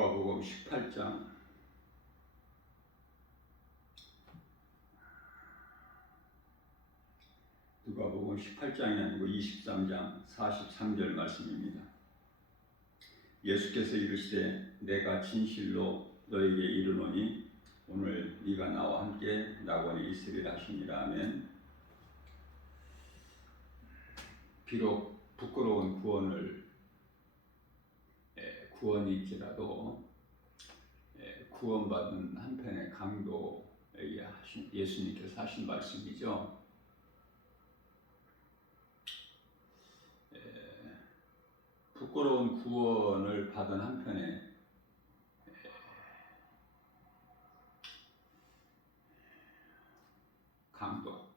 누가복음 18장 누가복음 18장이 아니고 23장 43절 말씀입니다. 예수께서 이르시되 내가 진실로 너에게 이르노니 오늘 네가 나와 함께 낙원에 있으리라 하시니라. 아멘. 비록 부끄러운 구원이 있지라도 구원받은 한편의 강도에게 예수님께서 하신 말씀이죠. 부끄러운 구원을 받은 한편에 강도,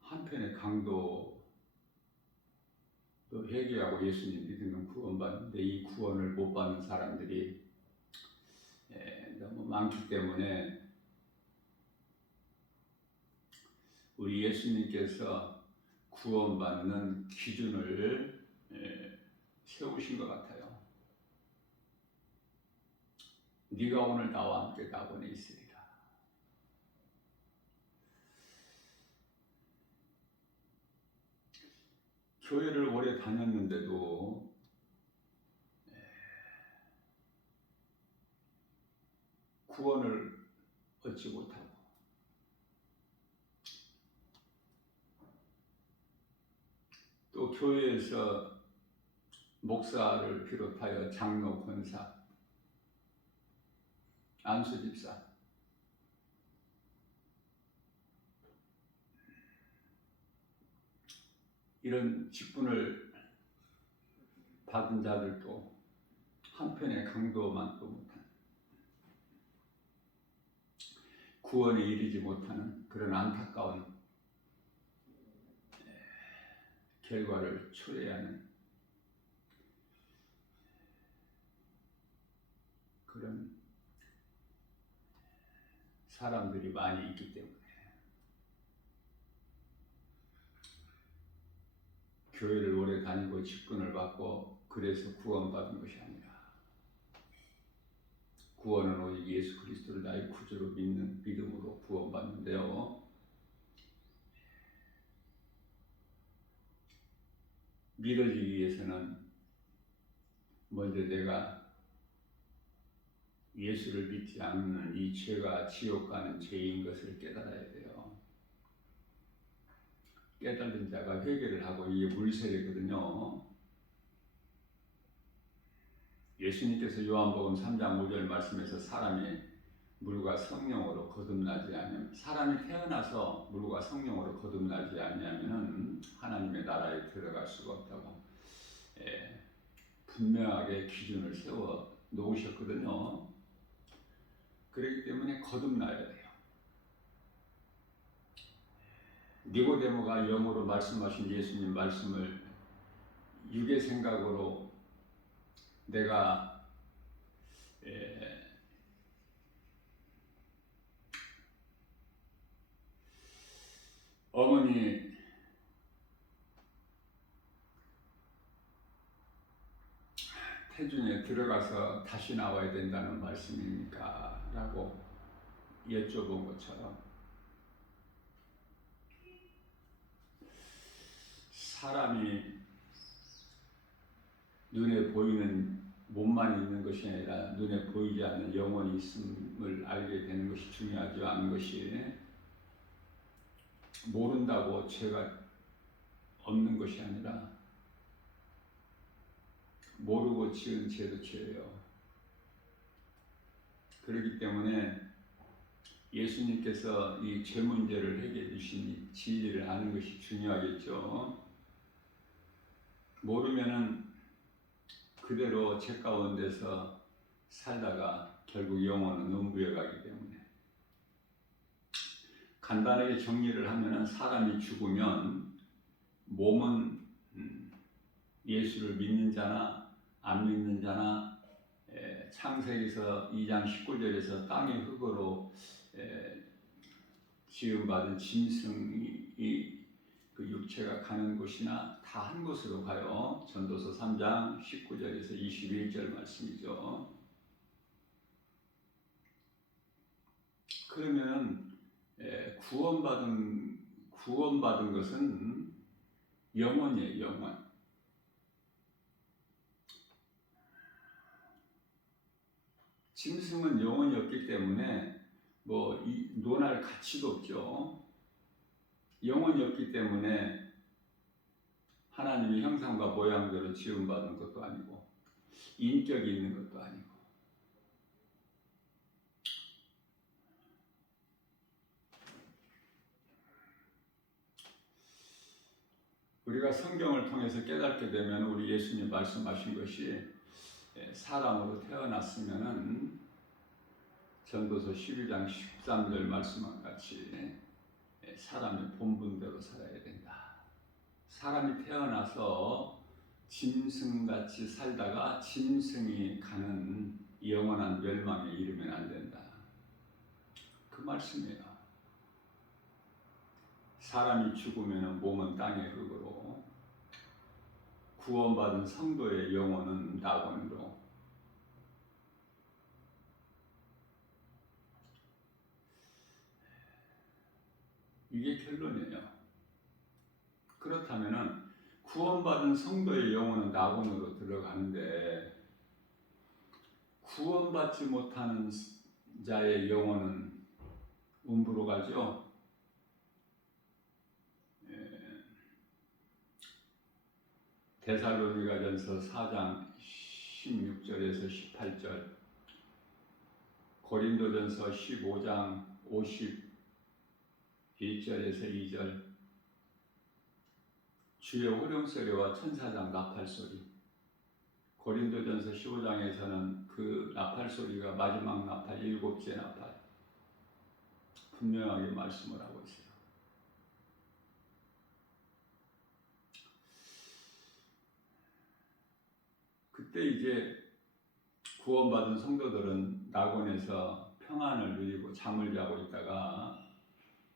한편의 강도도 회개하고 예수님 믿으면 구원받는데 이 구원을 못 받는 사람들이 너무 많기 때문에 우리 예수님께서 구원받는 기준을 세우신 것 같아요. 네가 오늘 나와 함께 낙원에 있으리라. 교회를 오래 다녔는데도 구원을 얻지 못하고 또 교회에서 목사를 비롯하여 장로, 권사, 안수집사 이런 직분을 받은 자들도 한편의 강도만도 못한 구원에 이르지 못하는 그런 안타까운 결과를 초래해야 하는 그런 사람들이 많이 있기 때문에 교회를 오래 다니고 직분을 받고 그래서 구원받은 것이 아니라 구원은 오직 예수 그리스도를 나의 구주로 믿는 믿음으로 구원받는데요. 믿어지기 위해서는 먼저 내가 예수를 믿지 않는 이 죄가 지옥 가는 죄인 것을 깨달아야 돼요. 깨달은 자가 회개를 하고 이게 물세례거든요. 예수님께서 요한복음 3장 5절 말씀에서 사람이 물과 성령으로 거듭나지 않으면 사람이 태어나서 물과 성령으로 거듭나지 않으면 하나님의 나라에 들어갈 수가 없다고 분명하게 기준을 세워 놓으셨거든요. 그렇기 때문에 거듭나야 돼요. 니고데모가 영어로 말씀하신 예수님 말씀을 육의 생각으로 내가 어머니 태중에 들어가서 다시 나와야 된다는 말씀입니까? 라고 여쭤본 것처럼 사람이 눈에 보이는 몸만 있는 것이 아니라 눈에 보이지 않는 영혼이 있음을 알게 되는 것이 중요하지 않은 것이 모른다고 죄가 없는 것이 아니라 모르고 지은 죄도 죄예요. 그렇기 때문에 예수님께서 이 죄 문제를 해결해 주신 진리를 아는 것이 중요하겠죠. 모르면은 그대로 죄 가운데서 살다가 결국 영혼은 음부에 가기 때문에 간단하게 정리를 하면은 사람이 죽으면 몸은 예수를 믿는 자나 안 믿는 자나 창세기서 2장 19절에서 땅의 흙으로 지음받은 짐승이 그 육체가 가는 곳이나 다 한 곳으로 가요. 전도서 3장 19절에서 21절 말씀이죠. 그러면 구원받은 것은 영원이에요. 영원. 짐승은 영혼이 없기 때문에 논할 가치도 없죠. 영혼이 없기 때문에 하나님의 형상과 모양대로 지음받은 것도 아니고 인격이 있는 것도 아니고 우리가 성경을 통해서 깨닫게 되면 우리 예수님 말씀하신 것이 사람으로 태어났으면은 전도서 12장 13절 말씀과 같이 사람의 본분대로 살아야 된다. 사람이 태어나서 짐승같이 살다가 짐승이 가는 영원한 멸망에 이르면 안 된다. 그 말씀이에요. 사람이 죽으면 몸은 땅의 흙으로, 구원받은 성도의 영혼은 낙원으로. 이게 결론이에요. 그렇다면 구원받은 성도의 영혼은 낙원으로 들어가는데 구원받지 못하는 자의 영혼은 음부로 가죠. 데살로니가전서 4장 16절에서 18절, 고린도전서 15장 51절에서 2절, 주의 호령소리와 천사장 나팔소리. 고린도전서 15장에서는 그 나팔소리가 마지막 나팔, 7째 나팔 분명하게 말씀을 하고 있어요. 그때 이제 구원받은 성도들은 낙원에서 평안을 누리고 잠을 자고 있다가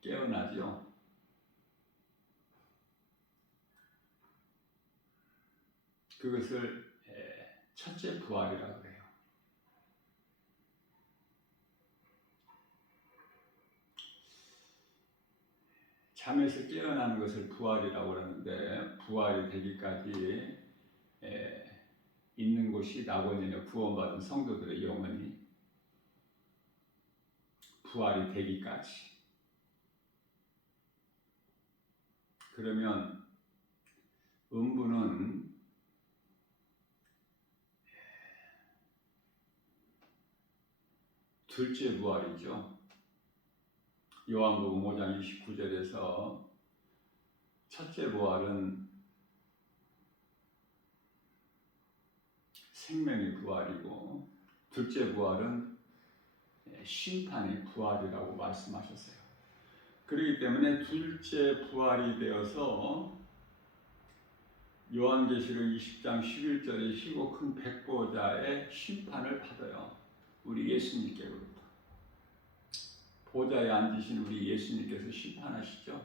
깨어나죠. 그것을 첫째 부활이라고 해요. 잠에서 깨어나는 것을 부활이라고 하는데 부활이 되기까지 있는 곳이 낙원이에요. 구원받은 성도들의 영혼이 부활이 되기까지. 그러면 음부는 둘째 부활이죠. 요한복음 5장 29절에서 첫째 부활은 생명의 부활이고 둘째 부활은 심판의 부활이라고 말씀하셨어요. 그렇기 때문에 둘째 부활이 되어서 요한계시록 20장 11절에 희고 큰 백보자의 심판을 받아요. 우리 예수님께로부터. 보좌에 앉으신 우리 예수님께서 심판하시죠.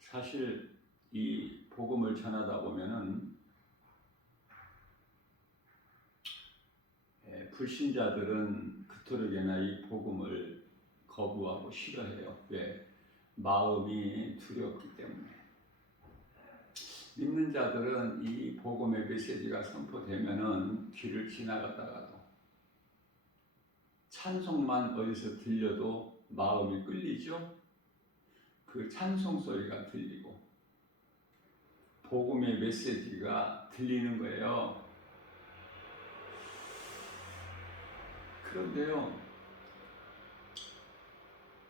사실 이 복음을 전하다 보면은 불신자들은 그토록이나 이 복음을 거부하고 싫어해요. 왜? 마음이 두렵기 때문에. 믿는 자들은 이 복음의 메시지가 선포되면은 길을 지나가다가도 찬송만 어디서 들려도 마음이 끌리죠. 그 찬송 소리가 들리고 복음의 메시지가 들리는 거예요. 그런데요,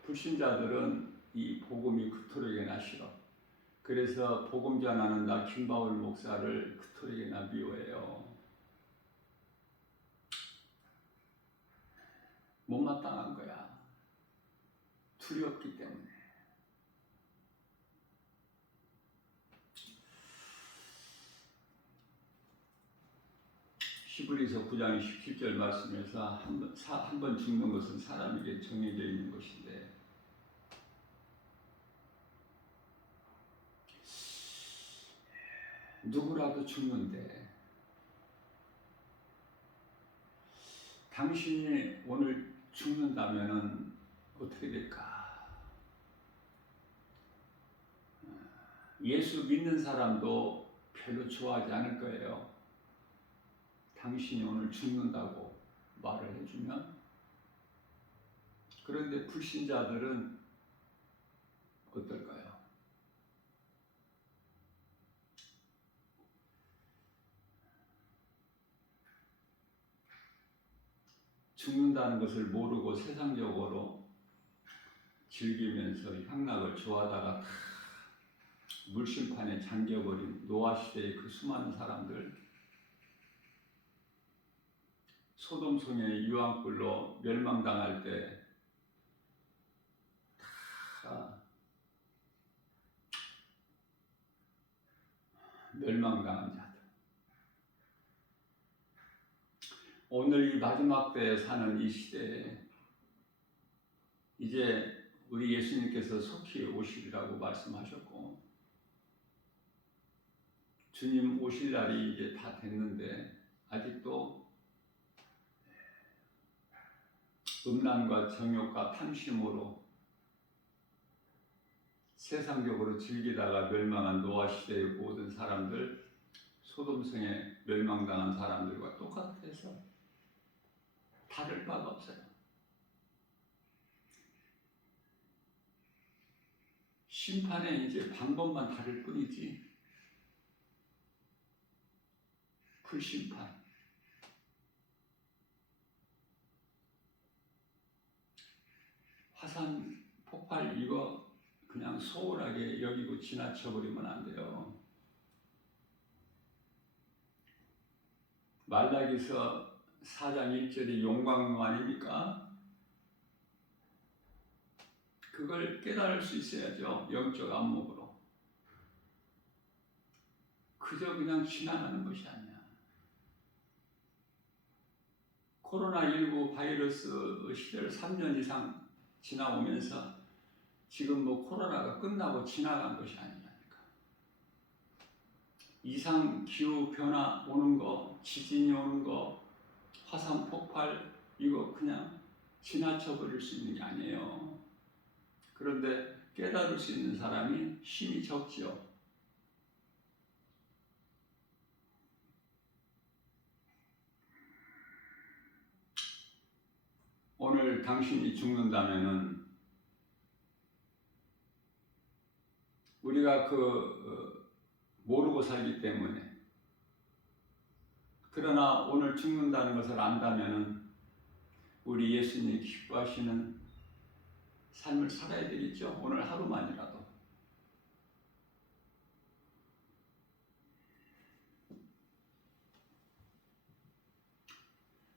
불신자들은 이 복음이 그토록이나 싫어. 그래서 복음 전하는 나 김바울 목사를 그토록이나 미워해요. 못마땅한 거야. 두렵기 때문에. 히브리서 9장 17절 말씀에서 한 번 죽는 것은 사람에게 정해져 있는 것인데 누구라도 죽는데 당신이 오늘 죽는다면은 어떻게 될까? 예수 믿는 사람도 별로 좋아하지 않을 거예요. 당신이 오늘 죽는다고 말을 해주면. 그런데 불신자들은 어떨까요? 죽는다는 것을 모르고 세상적으로 즐기면서 향락을 좋아하다가 물심판에 잠겨버린 노아 시대의 그 수많은 사람들, 소돔 성의 유황불로 멸망당할 때 다 멸망당한 자들. 오늘 이 마지막 때에 사는 이 시대에 이제 우리 예수님께서 속히 오시리라고 말씀하셨고 주님 오실 날이 이제 다 됐는데 아직도 음란과 정욕과 탐심으로 세상적으로 즐기다가 멸망한 노아 시대의 모든 사람들, 소돔성에 멸망당한 사람들과 똑같아서 다를 바가 없어요. 심판의 이제 방법만 다를 뿐이지 불심판. 화산 폭발 이거 그냥 소홀하게 여기고 지나쳐버리면 안 돼요. 말라기서 4장 1절이 용광로 아닙니까? 그걸 깨달을 수 있어야죠. 영적 안목으로. 그저 그냥 지나가는 것이 아니야. 코로나19 바이러스 시대를 3년 이상 지나오면서 지금 뭐 코로나가 끝나고 지나간 것이 아니니까. 이상 기후 변화 오는 거, 지진이 오는 거, 화산 폭발 이거 그냥 지나쳐 버릴 수 있는 게 아니에요. 그런데 깨달을 수 있는 사람이 힘이 적지요. 오늘 당신이 죽는다면은 우리가 모르고 살기 때문에, 그러나 오늘 죽는다는 것을 안다면은 우리 예수님이 기뻐하시는 삶을 살아야 되겠죠. 오늘 하루만이라도.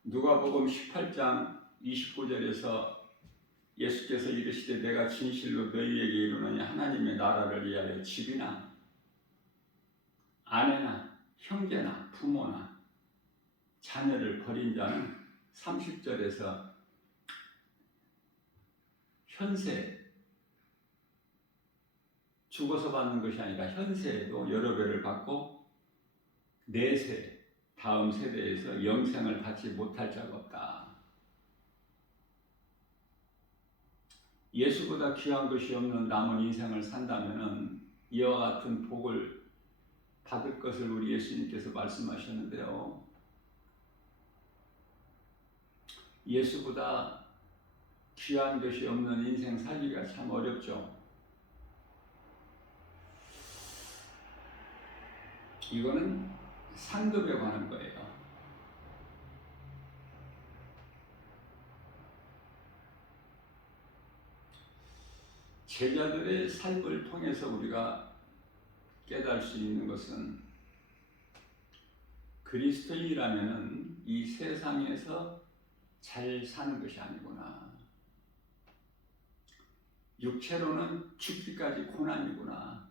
누가복음 18장 29절에서 예수께서 이르시되 내가 진실로 너희에게 이르노니 하나님의 나라를 위하여 집이나 아내나 형제나 부모나 자녀를 버린 자는 30절에서 현세, 죽어서 받는 것이 아니라 현세에도 여러 배를 받고 내세, 다음 세대에서 영생을 받지 못할 자가 없다. 예수보다 귀한 것이 없는 남은 인생을 산다면 이와 같은 복을 받을 것을 우리 예수님께서 말씀하셨는데요. 예수보다 귀한 것이 없는 인생 살기가 참 어렵죠. 이거는 상급에 관한 거예요. 제자들의 삶을 통해서 우리가 깨달을 수 있는 것은 그리스도인이라면 이 세상에서 잘 사는 것이 아니구나. 육체로는 죽기까지 고난이구나.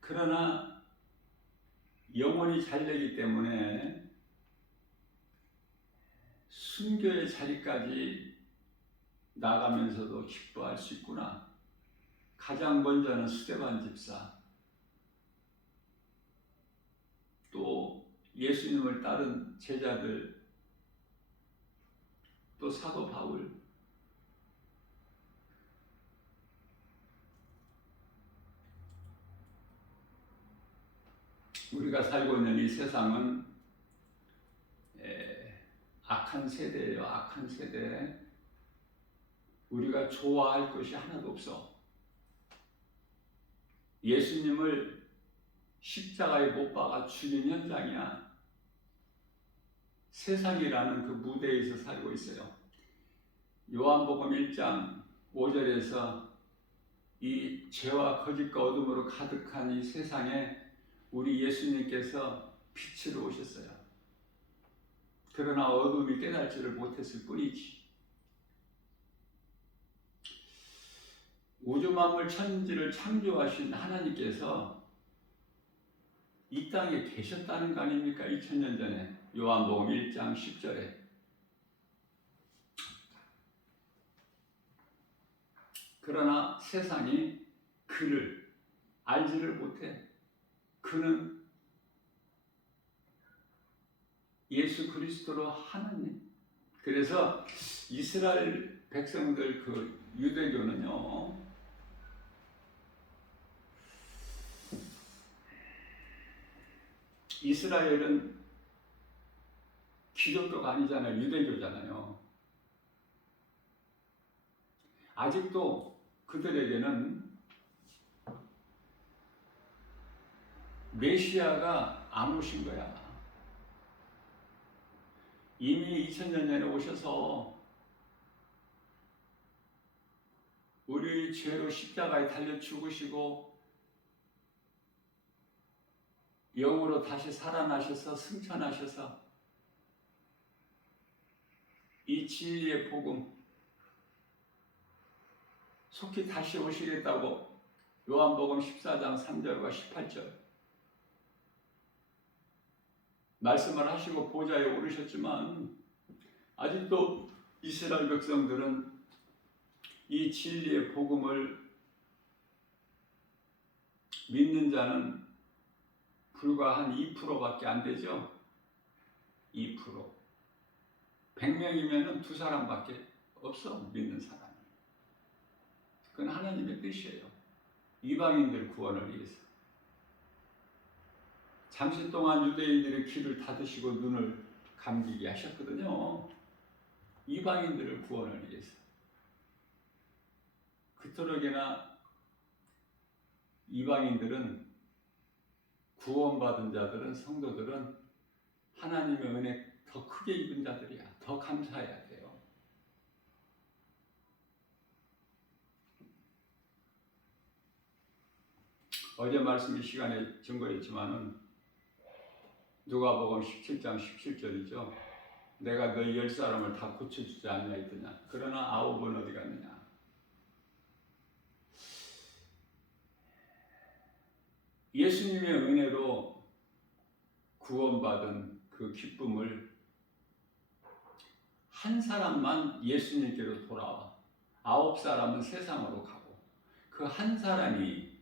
그러나 영혼이 잘 되기 때문에 순교의 자리까지 나가면서도 기뻐할 수 있구나. 가장 먼저는 스데반 집사, 또 예수님을 따른 제자들, 또 사도 바울, 우리가 살고 있는 이 세상은 악한 세대예요. 악한 세대. 우리가 좋아할 것이 하나도 없어. 예수님을 십자가에 못 박아 죽인 현장이야. 세상이라는 그 무대에서 살고 있어요. 요한복음 1장 5절에서 이 죄와 거짓과 어둠으로 가득한 이 세상에 우리 예수님께서 빛으로 오셨어요. 그러나 어둠이 깨달지를 못했을 뿐이지. 우주 만물 천지를 창조하신 하나님께서 이 땅에 계셨다는 거 아닙니까? 2000년 전에 요한복음 1장 10절에. 그러나 세상이 그를 알지를 못해. 그는 예수 그리스도로 하나님. 그래서 이스라엘 백성들 그 유대교는요, 이스라엘은 기독교가 아니잖아요. 유대교잖아요. 아직도 그들에게는 메시아가 안 오신 거야. 이미 2000년 전에 오셔서 우리 죄로 십자가에 달려 죽으시고 영으로 다시 살아나셔서 승천하셔서 이 진리의 복음 속히 다시 오시겠다고 요한복음 14장 3절과 18절 말씀을 하시고 보좌에 오르셨지만 아직도 이스라엘 백성들은 이 진리의 복음을 믿는 자는 불과 한 2%밖에 안 되죠. 2%. 100명이면 2사람밖에 없어, 믿는 사람이. 그건 하나님의 뜻이에요. 이방인들 구원을 위해서. 잠시 동안 유대인들의 귀를 닫으시고 눈을 감기게 하셨거든요. 이방인들의 구원을 위해서. 그토록이나 이방인들은 구원받은 자들은, 성도들은 하나님의 은혜 더 크게 입은 자들이야. 더 감사해야 돼요. 어제 말씀 이 시간에 증거했지만은 누가복음 17장 17절이죠. 내가 너희 10사람을 다 고쳐주지 않냐 했더냐. 그러나 9은 어디 갔느냐. 예수님의 은혜로 구원받은 그 기쁨을 한 사람만 예수님께로 돌아와. 9사람은 세상으로 가고 그 한 사람이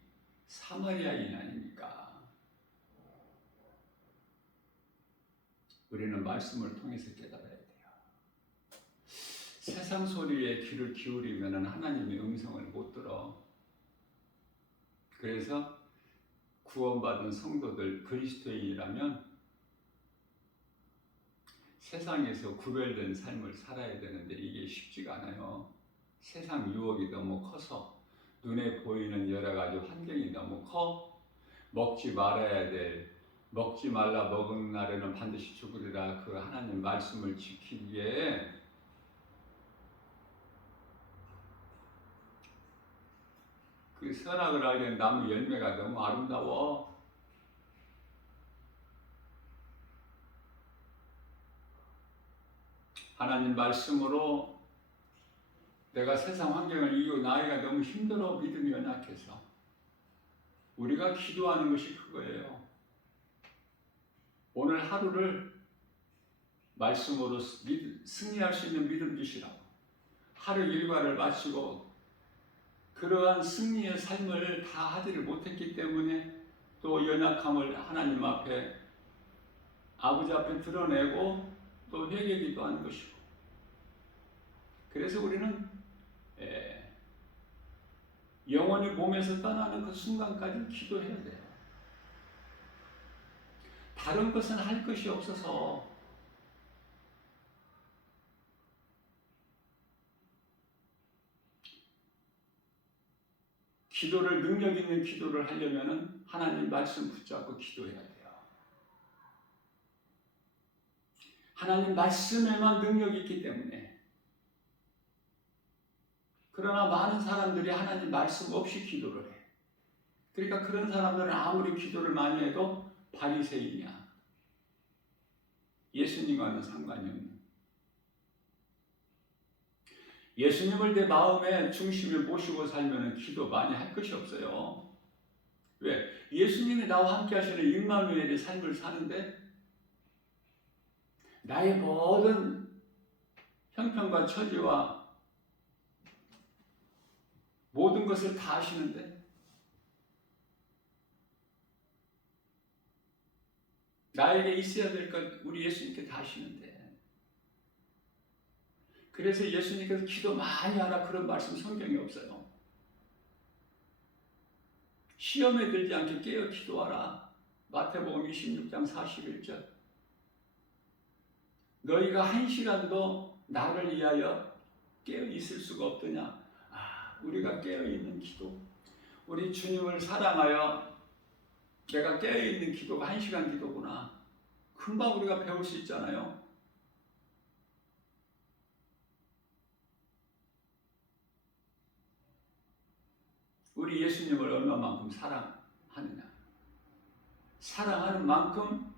사마리아인 아닙니까? 우리는 말씀을 통해서 깨달아야 돼요. 세상 소리에 귀를 기울이면 하나님의 음성을 못 들어. 그래서 구원받은 성도들, 그리스도인이라면 세상에서 구별된 삶을 살아야 되는데 이게 쉽지가 않아요. 세상 유혹이 너무 커서 눈에 보이는 여러 가지 환경이 너무 커. 먹지 말아야 될, 먹지 말라 먹은 날에는 반드시 죽으리라 그 하나님 말씀을 지키기에 그 선악을 알게 나무 열매가 너무 아름다워. 하나님 말씀으로 내가 세상 환경을 이기고 나이가 너무 힘들어 믿음이 연약해서 우리가 기도하는 것이 그거예요. 오늘 하루를 말씀으로 승리할 수 있는 믿음 주시라고. 하루 일과를 마치고 그러한 승리의 삶을 다 하지를 못했기 때문에 또 연약함을 하나님 앞에, 아버지 앞에 드러내고 또 회개기도 하는 것이고. 그래서 우리는 영혼이 몸에서 떠나는 그 순간까지 기도해야 돼요. 다른 것은 할 것이 없어서 기도를, 능력 있는 기도를 하려면 하나님 말씀 붙잡고 기도해야 돼요. 하나님 말씀에만 능력이 있기 때문에. 그러나 많은 사람들이 하나님 말씀 없이 기도를 해. 그러니까 그런 사람들은 아무리 기도를 많이 해도 바리새인이야. 예수님과는 상관이 없는. 예수님을 내 마음의 중심에 모시고 살면 기도 많이 할 것이 없어요. 왜? 예수님이 나와 함께 하시는 임마누엘의 삶을 사는데 나의 모든 형편과 처지와 모든 것을 다 아시는데, 나에게 있어야 될 것 우리 예수님께 다 아시는데, 그래서 예수님께서 기도 많이 하라 그런 말씀 성경에 없어요. 시험에 들지 않게 깨어 기도하라. 마태복음 26장 41절. 너희가 한 시간도 나를 위하여 깨어 있을 수가 없더냐. 우리가 깨어 있는 기도, 우리 주님을 사랑하여 내가 깨어 있는 기도가 한 시간 기도구나. 금방 우리가 배울 수 있잖아요. 우리 예수님을 얼마만큼 사랑하느냐. 사랑하는 만큼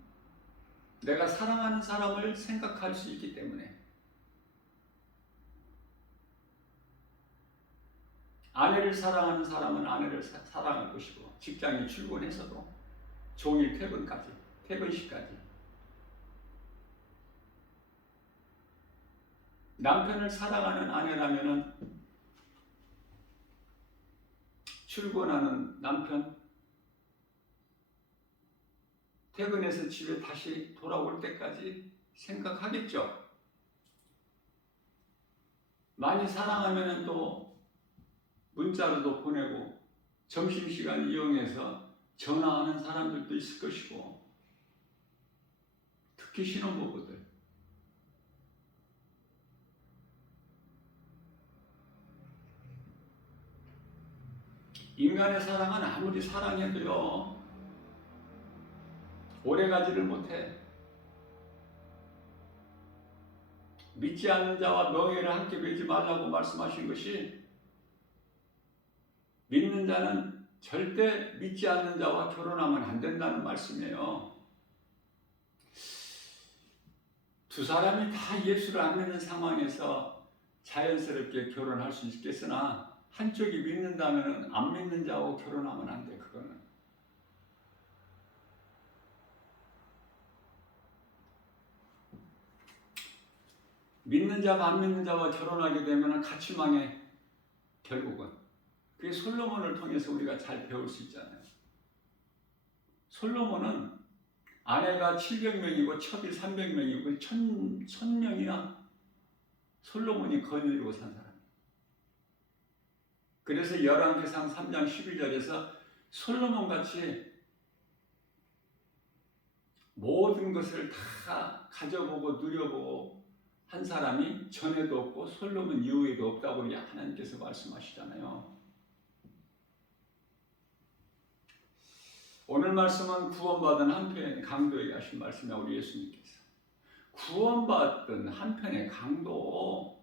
내가 사랑하는 사람을 생각할 수 있기 때문에. 아내를 사랑하는 사람은 아내를 사랑할 것이고, 직장에 출근해서도 종일 퇴근까지, 퇴근 시까지. 남편을 사랑하는 아내라면은 출근하는 남편, 퇴근해서 집에 다시 돌아올 때까지 생각하겠죠. 많이 사랑하면 또 문자로도 보내고 점심시간 이용해서 전화하는 사람들도 있을 것이고, 특히 신혼부부들. 인간의 사랑은 아무리 사랑해도요, 오래가지를 못해. 믿지 않는 자와 명예를 함께 매지 말라고 말씀하신 것이, 믿는 자는 절대 믿지 않는 자와 결혼하면 안 된다는 말씀이에요. 두 사람이 다 예수를 안 믿는 상황에서 자연스럽게 결혼할 수 있겠으나, 한쪽이 믿는다면 안 믿는 자하고 결혼하면 안 돼. 그거는 믿는 자가 안 믿는 자와 결혼하게 되면 같이 망해. 결국은 그게 솔로몬을 통해서 우리가 잘 배울 수 있잖아요. 솔로몬은 아내가 700명이고 첩이 300명이고 1000명이나 솔로몬이 거느리고 산 사람. 그래서 열왕기상 3장 11절에서 솔로몬같이 모든 것을 다 가져보고 누려보고 한 사람이 전에도 없고 솔로몬 이후에도 없다고 하나님께서 말씀하시잖아요. 오늘 말씀은 구원받은 한편의 강도에게 하신 말씀이야. 우리 예수님께서 구원받은 한편의 강도로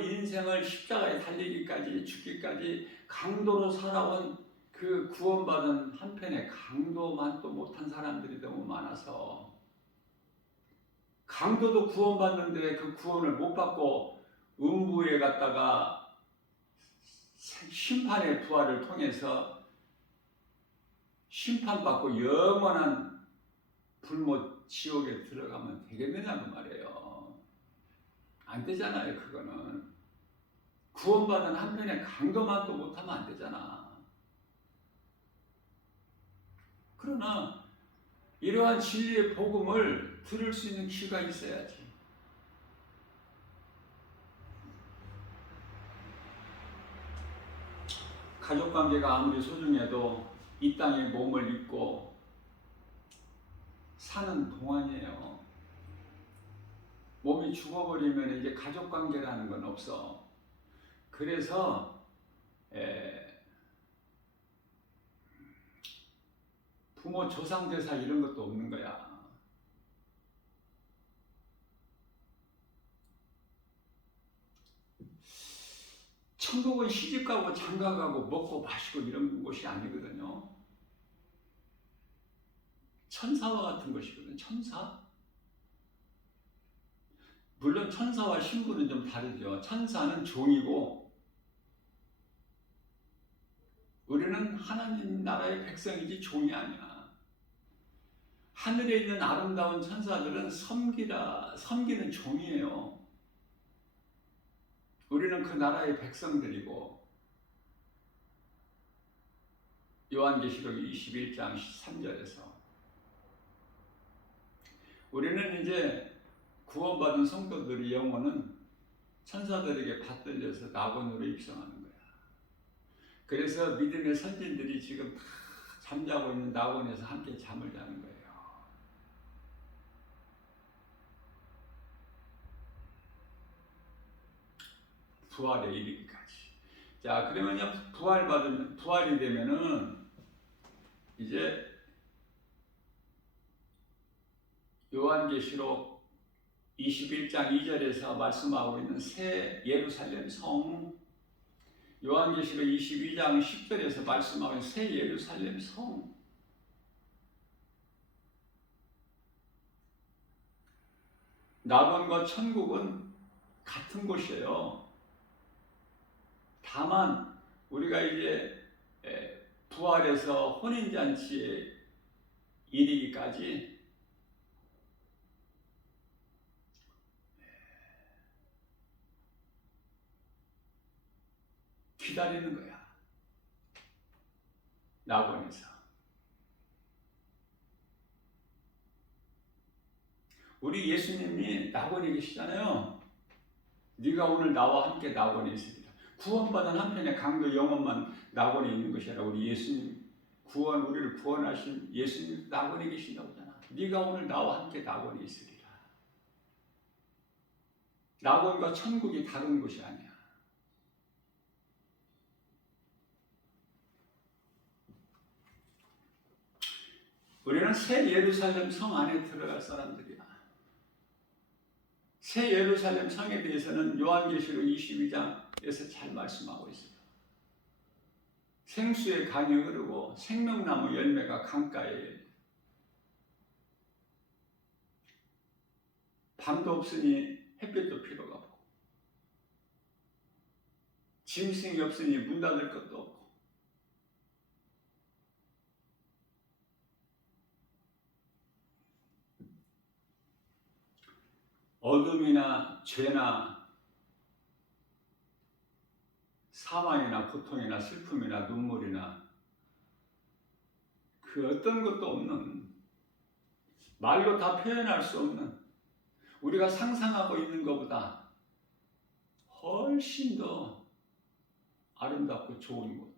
인생을 십자가에 달리기까지, 죽기까지 강도로 살아온 그 구원받은 한편의 강도만 또 못한 사람들이 너무 많아서, 강도도 구원받는데 그 구원을 못 받고 음부에 갔다가 심판의 부활을 통해서 심판받고 영원한 불못 지옥에 들어가면 되겠느냐고 말이에요. 안 되잖아요. 그거는 구원받은 한편에 강도만도 못하면 안 되잖아. 그러나 이러한 진리의 복음을 들을 수 있는 귀가 있어야지. 가족관계가 아무리 소중해도 이 땅에 몸을 입고 사는 동안이에요. 몸이 죽어버리면 이제 가족관계라는 건 없어. 그래서 부모 조상제사 이런 것도 없는 거야. 천국은 시집가고 장가가고 먹고 마시고 이런 곳이 아니거든요. 천사와 같은 것이거든요. 천사? 물론 천사와 신부는 좀 다르죠. 천사는 종이고 우리는 하나님 나라의 백성이지 종이 아니야. 하늘에 있는 아름다운 천사들은 섬기는 종이에요. 우리는 그 나라의 백성들이고 요한계시록 21장 13절에서 우리는 이제 구원받은 성도들의 영혼은 천사들에게 받들려서 낙원으로 입성하는 거야. 그래서 믿음의 선진들이 지금 다 잠자고 있는 낙원에서 함께 잠을 자는 거예요. 부활에 이르기까지. 자, 그러면요, 부활이 되면은 이제 요한계시록 21장 2절에서 말씀하고 있는 새 예루살렘 성, 요한계시록 22장 10절에서 말씀하고 있는 새 예루살렘 성, 낙원과 천국은 같은 곳이에요. 다만 우리가 이제 부활해서 혼인잔치에 이르기까지 기다리는 거야. 낙원에서. 우리 예수님이 낙원에 계시잖아요. 네가 오늘 나와 함께 낙원에 있으리라. 구원받은 한편의 강도 영혼만 낙원에 있는 것이 아니라 우리 예수님 우리를 구원하신 예수님 낙원에 계신다고 하잖아. 네가 오늘 나와 함께 낙원에 있으리라. 낙원과 천국이 다른 곳이 아니야. 우리는 새 예루살렘 성 안에 들어갈 사람들이야. 새 예루살렘 성에 대해서는 요한계시록 22장에서 잘 말씀하고 있어요. 생수의 강이 흐르고 생명나무 열매가 강가에, 밤도 없으니 햇빛도 필요가 없고, 짐승이 없으니 문 닫을 것도 없고, 어둠이나 죄나 사망이나 고통이나 슬픔이나 눈물이나 그 어떤 것도 없는, 말로 다 표현할 수 없는, 우리가 상상하고 있는 것보다 훨씬 더 아름답고 좋은 곳,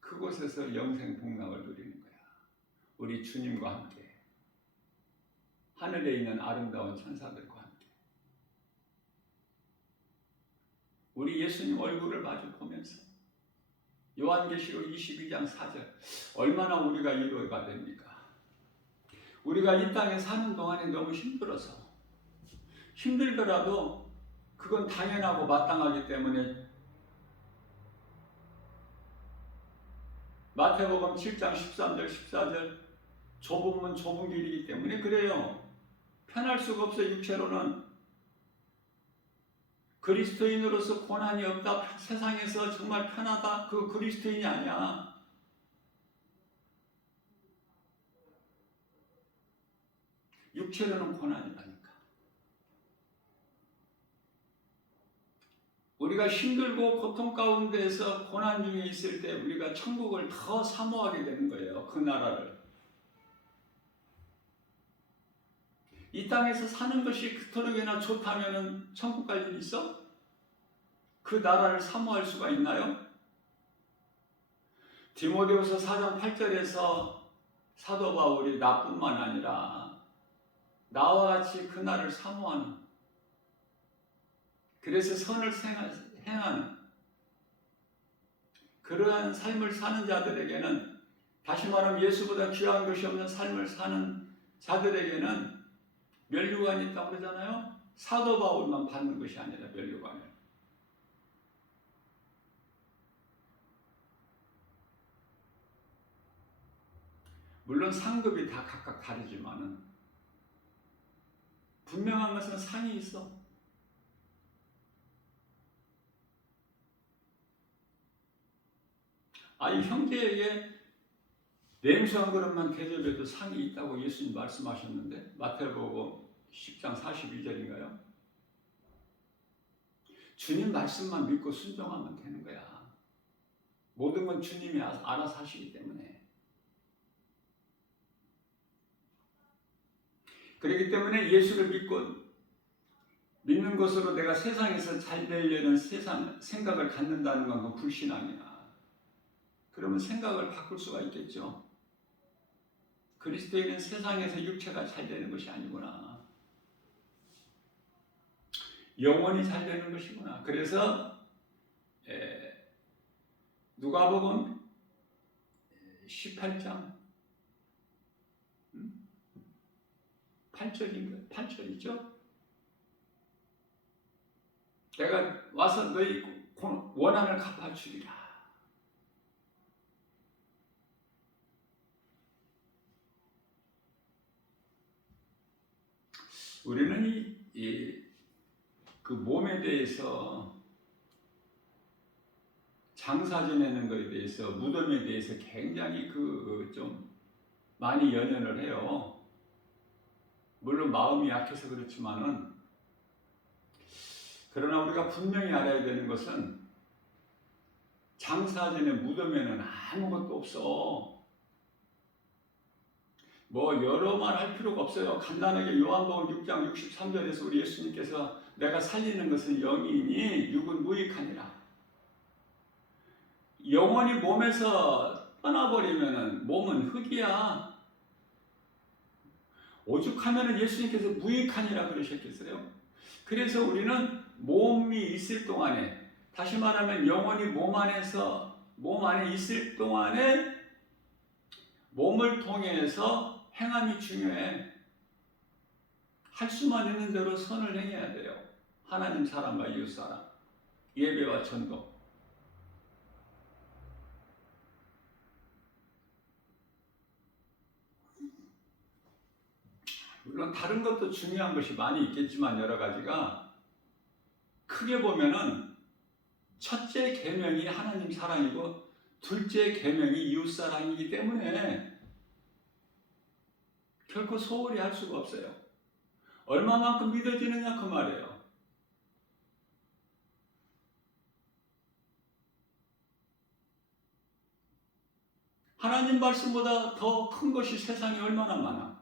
그곳에서 영생 복락을 누리는 거야. 우리 주님과 함께, 하늘에 있는 아름다운 천사들과 함께, 우리 예수님 얼굴을 마주 보면서. 요한계시록 22장 4절, 얼마나 우리가 위로가 됩니까? 우리가 이 땅에 사는 동안에 너무 힘들더라도 그건 당연하고 마땅하기 때문에 마태복음 7장 13절 14절, 좁은 문 좁은 길이기 때문에 그래요. 편할 수가 없어요. 육체로는. 그리스도인으로서 고난이 없다, 세상에서 정말 편하다, 그 그리스도인이 아니야. 육체로는 고난이라니까. 우리가 힘들고 고통 가운데에서 고난 중에 있을 때 우리가 천국을 더 사모하게 되는 거예요. 그 나라를. 이 땅에서 사는 것이 그토록이나 좋다면 천국 갈 일 있어? 그 나라를 사모할 수가 있나요? 디모데후서 4장 8절에서 사도 바울이 나뿐만 아니라 나와 같이 그 날을 사모하는, 그래서 선을 행하는 그러한 삶을 사는 자들에게는, 다시 말하면 예수보다 귀한 것이 없는 삶을 사는 자들에게는 면류관이 있다고 그러잖아요. 사도 바울만 받는 것이 아니라 면류관을. 물론 상급이 다 각각 다르지만은 분명한 것은 상이 있어. 아니, 형제에게 냉수 한 그릇만 대접해도 상이 있다고 예수님 말씀하셨는데, 마태복음 10장 42절인가요? 주님 말씀만 믿고 순종하면 되는 거야. 모든 건 주님이 알아서 하시기 때문에. 그렇기 때문에 예수를 믿는 것으로 내가 세상에서 잘 되려는 생각을 갖는다는 건 그건 불신앙이야. 그러면 생각을 바꿀 수가 있겠죠. 그리스도인은 세상에서 육체가 잘 되는 것이 아니구나. 영혼이 잘 되는 것이구나. 그래서 누가복음 18장 8절이죠. 내가 와서 너희 원한을 갚아주리라. 우리는 그 몸에 대해서, 장사 지내는 것에 대해서, 무덤에 대해서 굉장히 좀 많이 연연을 해요. 물론 마음이 약해서 그렇지만은, 그러나 우리가 분명히 알아야 되는 것은 장사 지내 무덤에는 아무것도 없어. 뭐 여러 말 할 필요가 없어요. 간단하게 요한복음 6장 63절에서 우리 예수님께서 내가 살리는 것은 영이니 육은 무익하니라. 영혼이 몸에서 떠나버리면 몸은 흙이야. 오죽하면 예수님께서 무익하니라 그러셨겠어요? 그래서 우리는 몸이 있을 동안에, 다시 말하면 영혼이 몸 안에 있을 동안에 몸을 통해서 행함이 중요해. 할 수만 있는 대로 선을 행해야 돼요. 하나님 사람과 이웃 사람, 예배와 전도. 물론 다른 것도 중요한 것이 많이 있겠지만 여러 가지가, 크게 보면은 첫째 계명이 하나님 사랑이고 둘째 계명이 이웃 사랑이기 때문에 결코 소홀히 할 수가 없어요. 얼마만큼 믿어지느냐 그 말이에요. 하나님 말씀보다 더 큰 것이 세상에 얼마나 많아.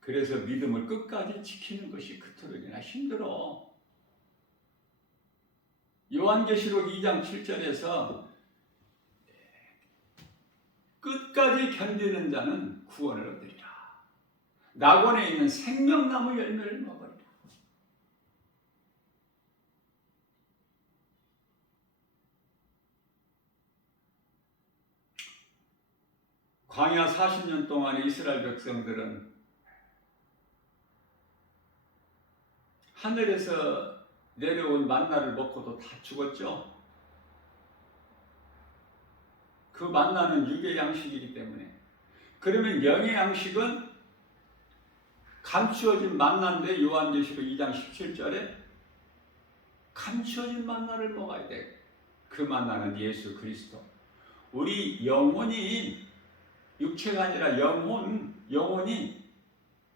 그래서 믿음을 끝까지 지키는 것이 그토록이나 힘들어. 요한계시록 2장 7절에서 끝까지 견디는 자는 구원을 얻으리라. 낙원에 있는 생명나무 열매를 먹으리라. 광야 40년 동안의 이스라엘 백성들은 하늘에서 내려온 만나를 먹고도 다 죽었죠. 그 만나는 육의 양식이기 때문에. 그러면 영의 양식은 감추어진 만나인데, 요한계시록 2장 17절에 감추어진 만나를 먹어야 돼. 그 만나는 예수 그리스도. 우리 영혼이, 육체가 아니라 영혼이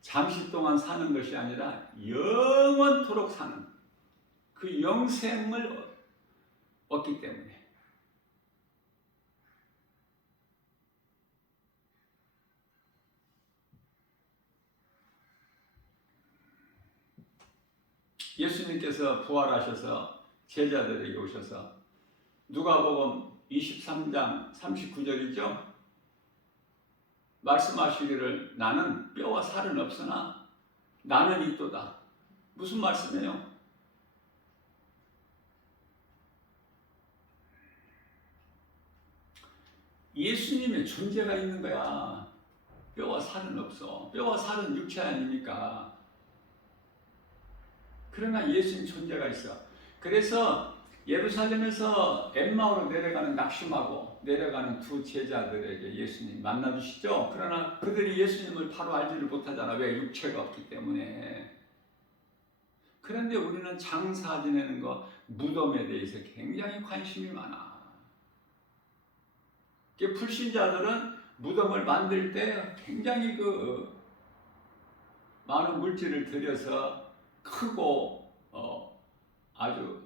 잠시 동안 사는 것이 아니라 영원토록 사는 그 영생을 얻기 때문에 예수님께서 부활하셔서 제자들에게 오셔서 누가복음 23장 39절이죠. 말씀하시기를 나는 뼈와 살은 없으나 나는 있도다. 무슨 말씀이에요? 예수님의 존재가 있는 거야. 뼈와 살은 없어. 뼈와 살은 육체 아닙니까? 그러나 예수님 존재가 있어. 그래서 예루살렘에서 엠마오로 내려가는 낙심하고 내려가는 두 제자들에게 예수님 만나주시죠. 그러나 그들이 예수님을 바로 알지를 못하잖아. 왜? 육체가 없기 때문에. 그런데 우리는 장사 지내는 거, 무덤에 대해서 굉장히 관심이 많아. 불신자들은 무덤을 만들 때 굉장히 많은 물질을 들여서 크고 아주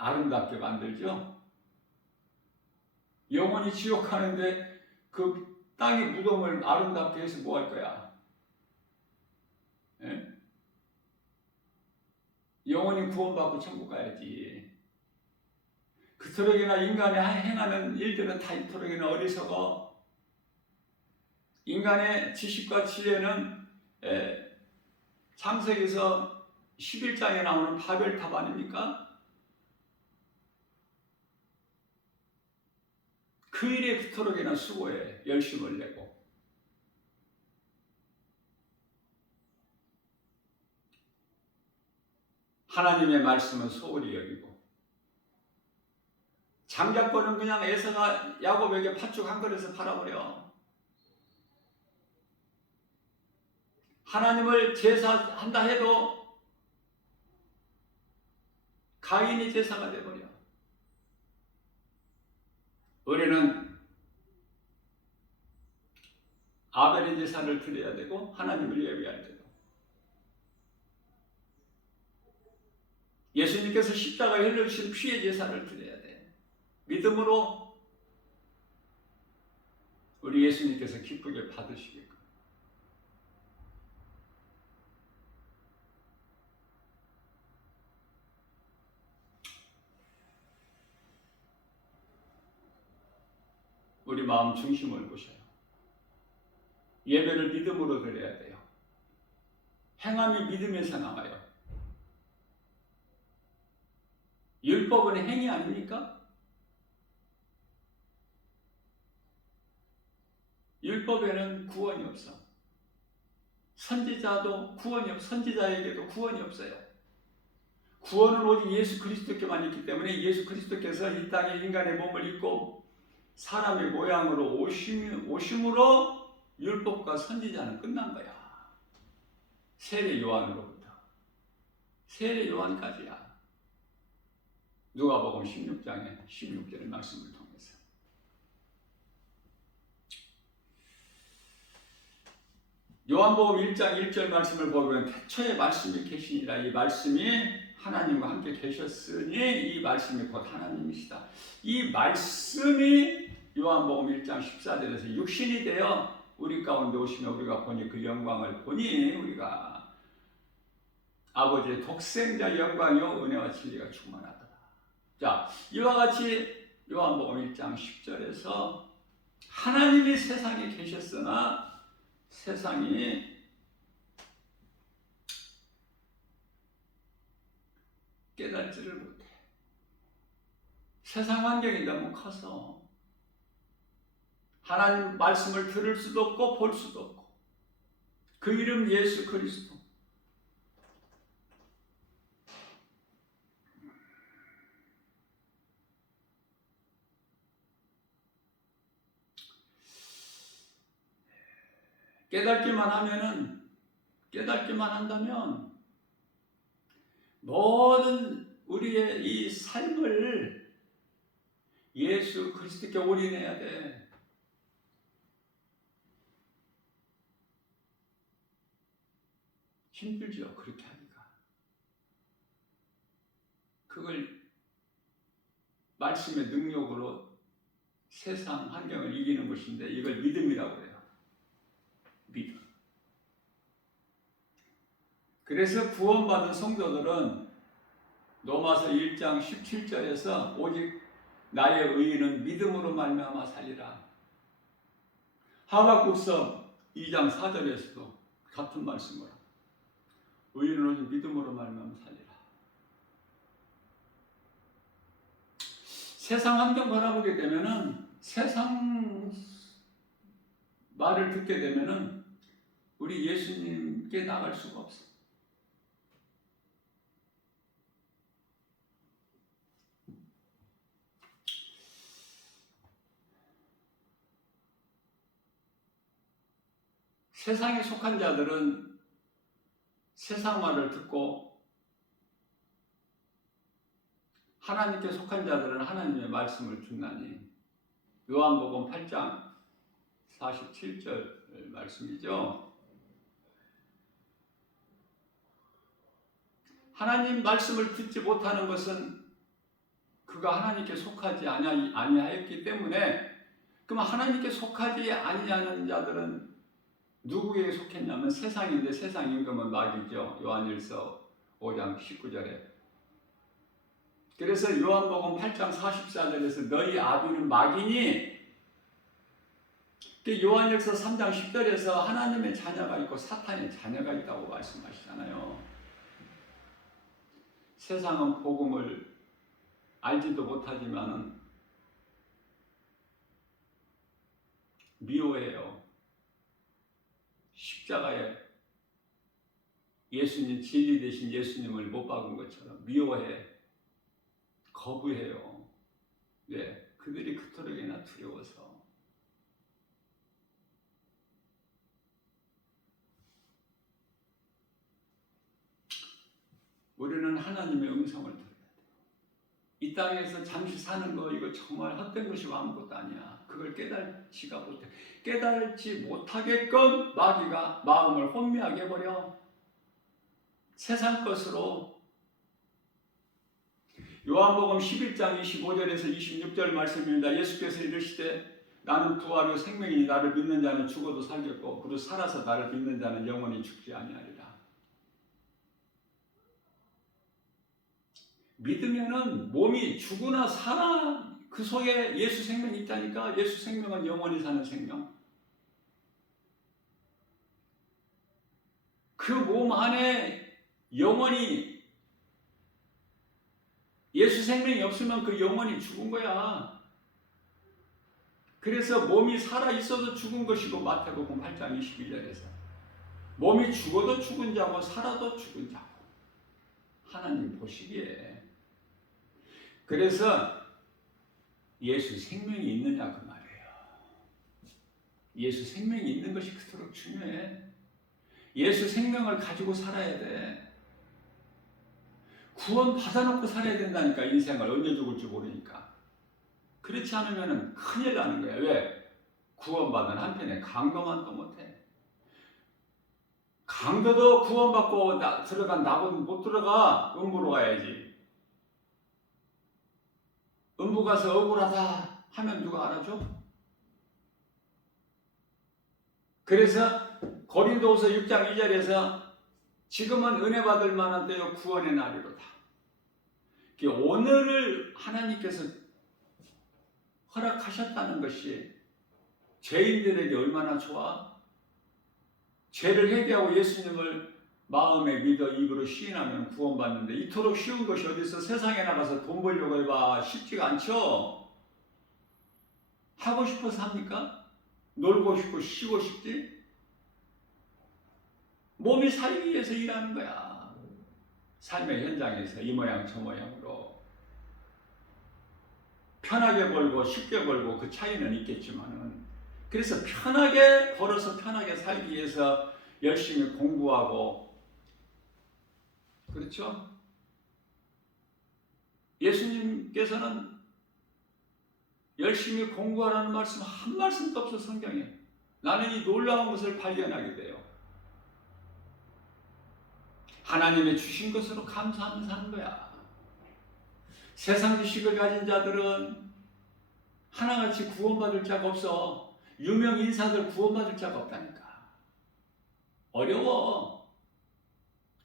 아름답게 만들죠. 영원히 지옥 가는데 그 땅의 무덤을 아름답게 해서 뭐 할 거야? 예? 영원히 구원받고 천국 가야지. 그토록이나 인간이 행하는 일들은 다 이토록이나 어리석어. 인간의 지식과 지혜는 창세기에서 11장에 나오는 바벨탑 아닙니까? 그 일에 그토록이나 수고해. 열심을 내고. 하나님의 말씀은 소홀히 여기고 장자권은 그냥 에서가 야곱에게 팥죽 한 그릇을 팔아버려. 하나님을 제사한다 해도 가인이 제사가 돼버려. 우리는 아벨의 제사를 드려야 되고 하나님을 예배해야 되고 예수님께서 십자가에 흘려주신 피의 제사를 드려야 돼. 믿음으로 우리 예수님께서 기쁘게 받으시게끔. 우리 마음 중심을 보셔요. 예배를 믿음으로 드려야 돼요. 행함이 믿음에서 나와요. 율법은 행위 아닙니까? 율법에는 구원이 없어. 선지자도 구원이 없어. 선지자에게도 구원이 없어요. 구원은 오직 예수 그리스도께만 있기 때문에 예수 그리스도께서 이 땅에 인간의 몸을 입고 사람의 모양으로 오심으로 율법과 선지자는 끝난 거야. 세례 요한으로부터 세례 요한까지야. 누가복음 16장의 16절의 말씀을 통해서. 요한복음 1장 1절 말씀을 보면 태초에 말씀이 계시니라. 이 말씀이 하나님과 함께 계셨으니 이 말씀이 곧 하나님이시다. 이 말씀이 요한복음 1장 14절에서 육신이 되어 우리 가운데 오시며 우리가 보니 그 영광을 보니 우리가 아버지의 독생자 영광이요 은혜와 진리가 충만하다. 자, 이와 같이 요한복음 1장 10절에서 하나님이 세상에 계셨으나 세상이 깨닫지를 못해. 세상 환경이 너무 커서 하나님 말씀을 들을 수도 없고 볼 수도 없고. 그 이름 예수 그리스도. 깨닫기만 한다면 모든 우리의 이 삶을 예수 그리스도께 올인해야 돼. 힘들죠. 그렇게 하니까. 그걸 말씀의 능력으로 세상 환경을 이기는 것인데 이걸 믿음이라고 해요. 믿음. 그래서 구원받은 성도들은 로마서 1장 17절에서 오직 나의 의인은 믿음으로 말미암아 살리라. 하박국서 2장 4절에서도 같은 말씀을 의인은 오직 믿음으로 말미암아 살리라. 세상 환경 바라보게 되면은 세상 말을 듣게 되면은 우리 예수님께 나갈 수가 없어. 세상에 속한 자들은 세상 말을 듣고 하나님께 속한 자들은 하나님의 말씀을 듣나니 요한복음 8장 47절 말씀이죠. 하나님 말씀을 듣지 못하는 것은 그가 하나님께 속하지 아니하였기 때문에 그럼 하나님께 속하지 아니하는 자들은 누구에게 속했냐면 세상인데 세상 임금은 마귀죠. 요한일서 5장 19절에. 그래서 요한복음 8장 44절에서 너희 아비는 마귀니 요한일서 3장 10절에서 하나님의 자녀가 있고 사탄의 자녀가 있다고 말씀하시잖아요. 세상은 복음을 알지도 못하지만 미워해요. 십자가에 예수님 진리 되신 예수님을 못 박은 것처럼 미워해. 거부해요. 왜? 그들이 그토록이나 두려워서. 우리는 하나님의 음성을 들어야 돼요. 이 땅에서 잠시 사는 거 이거 정말 헛된 것이고 아무것도 아니야. 그걸 깨달지가 못해. 깨달지 못하게끔 마귀가 마음을 혼미하게 해버려. 세상 것으로. 요한복음 11장 25절에서 26절 말씀입니다. 예수께서 이르시되 나는 부활이요 생명이니 나를 믿는 자는 죽어도 살겠고 그리고 살아서 나를 믿는 자는 영원히 죽지 아니하리라. 믿으면은 몸이 죽으나 살아 그 속에 예수 생명이 있다니까. 예수 생명은 영원히 사는 생명. 그 몸 안에 영원히 예수 생명이 없으면 그 영혼이 죽은 거야. 그래서 몸이 살아있어도 죽은 것이고 마태복음 8장 22절에서 몸이 죽어도 죽은 자고 살아도 죽은 자고 하나님 보시기에. 그래서 예수 생명이 있느냐 그 말이에요. 예수 생명이 있는 것이 그토록 중요해. 예수 생명을 가지고 살아야 돼. 구원 받아놓고 살아야 된다니까. 인생을 언제 죽을지 모르니까. 그렇지 않으면 큰일 나는 거야. 왜? 구원받은 한편에 강도만 또 못해. 강도도 구원받고 들어간 낙은 못 들어가. 음부로 가야지. 음부 가서 억울하다 하면 누가 알아줘? 그래서 고린도후서 6장 2절에서 지금은 은혜 받을 만한 때요 구원의 날이로다. 오늘을 하나님께서 허락하셨다는 것이 죄인들에게 얼마나 좋아? 죄를 회개하고 예수님을 마음에 믿어 입으로 시인하면 구원받는데 이토록 쉬운 것이 어디서 세상에 나가서 돈 벌려고 해봐. 쉽지가 않죠? 하고 싶어서 합니까? 놀고 싶고 쉬고 싶지? 몸이 살기 위해서 일하는 거야. 삶의 현장에서 이 모양 저 모양으로 편하게 벌고 쉽게 벌고 그 차이는 있겠지만은 그래서 편하게 벌어서 편하게 살기 위해서 열심히 공부하고 그렇죠? 예수님께서는 열심히 공부하라는 말씀 한 말씀도 없어 성경에. 나는 이 놀라운 것을 발견하게 돼요. 하나님의 주신 것으로 감사하면서 사는 거야. 세상 지식을 가진 자들은 하나같이 구원받을 자가 없어. 유명 인사들 구원받을 자가 없다니까. 어려워.